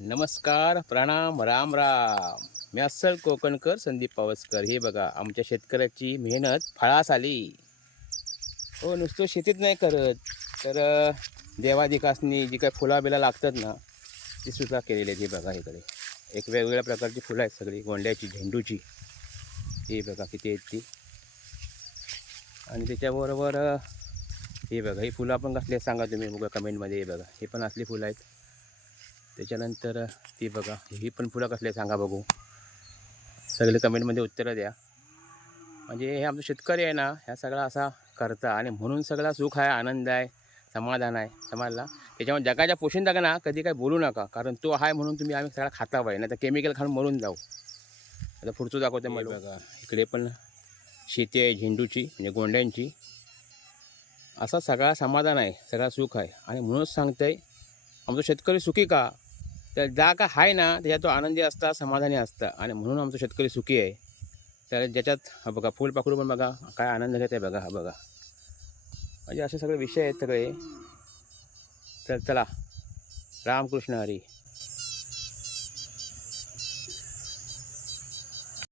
नमस्कार, प्रणाम, राम राम. मी अस्सल कोकणकर संदीप पावसकर. हे बघा आमच्या शेतकऱ्याची मेहनत फळास आली. हो, नुसतं शेतीत नाही करत, तर देवादिकासनी जी काही फुलाबिला लागतात ना, ती सुद्धा केलेली आहेत. हे बघा इकडे एक वेगवेगळ्या प्रकारची फुलं आहेत, सगळी गोंड्याची, झेंडूची. हे बघा किती आहेत ती. आणि त्याच्याबरोबर हे बघा ही फुलं आपण कसली आहेत सांगा तुम्ही बघा कमेंटमध्ये. हे बघा हे पण असली फुलं आहेत. त्याच्यानंतर ती बघा ही पण फुलं कसली आहेत सांगा बघू. सगळे कमेंटमध्ये उत्तरं द्या. म्हणजे हे आमचं शेतकरी आहे ना, ह्या सगळा असा करता आणि म्हणून सगळा सुख आहे, आनंद आहे, समाधान आहे. समजला. त्याच्यामुळे जगाच्या पोशिंदा ना कधी काही बोलू नका, कारण तो आहे म्हणून तुम्ही आम्ही सगळा खाता पाहिजे, नाही तर केमिकल खाऊन मरून जाऊ. आता पुढचं दाखवते मला. बघा इकडे पण शेती आहे झेंडूची, म्हणजे गोंड्यांची. असा सगळा समाधान आहे, सगळा सुख आहे. आणि म्हणूनच सांगतंय आमचं शेतकरी सुखी का, तर जा का आहे ना त्याच्यात तो आनंदी असता, समाधानी असता. आणि म्हणून आमचं शेतकरी सुखी आहे. तर ज्याच्यात हा बघा फुलपाखरू पण बघा काय आनंद घेत आहे बघा. हा बघा म्हणजे असे सगळे विषय आहेत सगळे. तर चला, रामकृष्ण हरी.